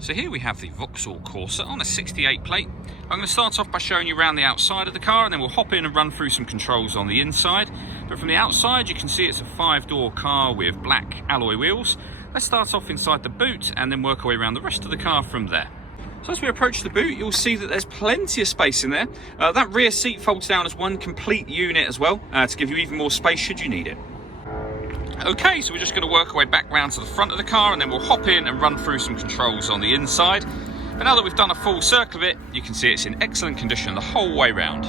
So here we have the Vauxhall Corsa on a 68 plate. I'm going to start off by showing you around the outside of the car, and then we'll hop in and run through some controls on the inside. But from the outside you can see it's a 5-door car with black alloy wheels. Let's start off inside the boot and then work our way around the rest of the car from there. So as we approach the boot, you'll see that there's plenty of space in there. That rear seat folds down as one complete unit as well, to give you even more space should you need it. Okay, so we're just going to work our way back round to the front of the car, and then we'll hop in and run through some controls on the inside. But now that we've done a full circle of it, you can see it's in excellent condition the whole way round.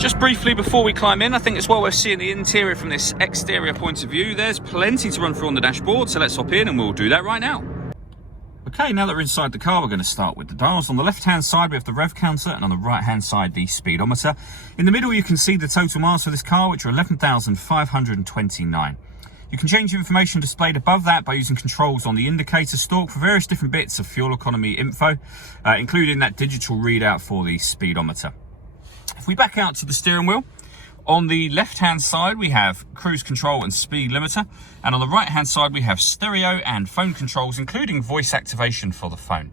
Just briefly before we climb in, I think it's well worth seeing the interior from this exterior point of view. There's plenty to run through on the dashboard, so let's hop in and we'll do that right now. Okay, now that we're inside the car, we're going to start with the dials. On the left-hand side, we have the rev counter, and on the right-hand side, the speedometer. In the middle, you can see the total miles for this car, which are 11,529. You can change the information displayed above that by using controls on the indicator stalk for various different bits of fuel economy info, including that digital readout for the speedometer. If we back out to the steering wheel, on the left-hand side we have cruise control and speed limiter, and on the right-hand side we have stereo and phone controls, including voice activation for the phone.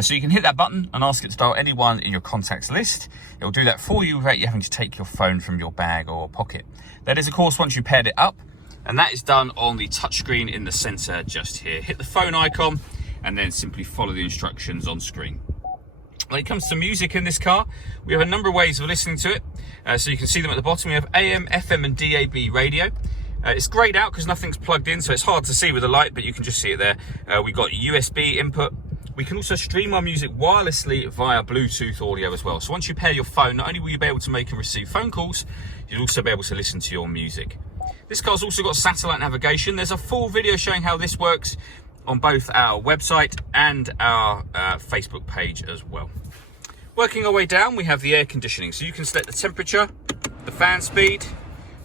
So you can hit that button and ask it to dial anyone in your contacts list. It will do that for you without you having to take your phone from your bag or pocket. That is, of course, once you paired it up, and that is done on the touchscreen in the center just here. Hit the phone icon and then simply follow the instructions on screen. When it comes to music in this car, we have a number of ways of listening to it. So you can see them at the bottom. We have AM, FM and DAB radio. It's greyed out because nothing's plugged in, so it's hard to see with the light, but you can just see it there. We've got USB input. We can also stream our music wirelessly via Bluetooth audio as well. So once you pair your phone, not only will you be able to make and receive phone calls, you'll also be able to listen to your music. This car's also got satellite navigation. There's a full video showing how this works on both our website and our Facebook page as well. Working our way down, we have the air conditioning. So you can select the temperature, the fan speed,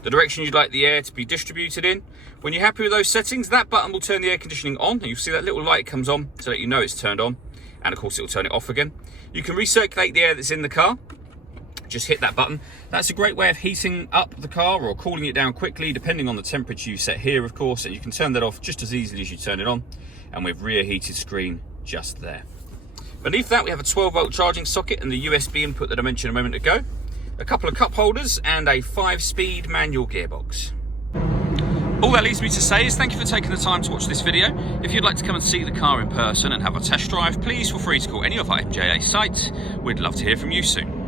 the direction you'd like the air to be distributed in. When you're happy with those settings, that button will turn the air conditioning on, and you'll see that little light comes on so that you know it's turned on, and of course it will turn it off again. You can recirculate the air that's in the car. Just hit that button. That's a great way of heating up the car or cooling it down quickly, depending on the temperature you set here, of course, and you can turn that off just as easily as you turn it on, and with rear heated screen just there. Beneath that, we have a 12-volt charging socket and the USB input that I mentioned a moment ago, a couple of cup holders, and a 5-speed manual gearbox. All that leaves me to say is thank you for taking the time to watch this video. If you'd like to come and see the car in person and have a test drive, please feel free to call any of our MJA sites. We'd love to hear from you soon.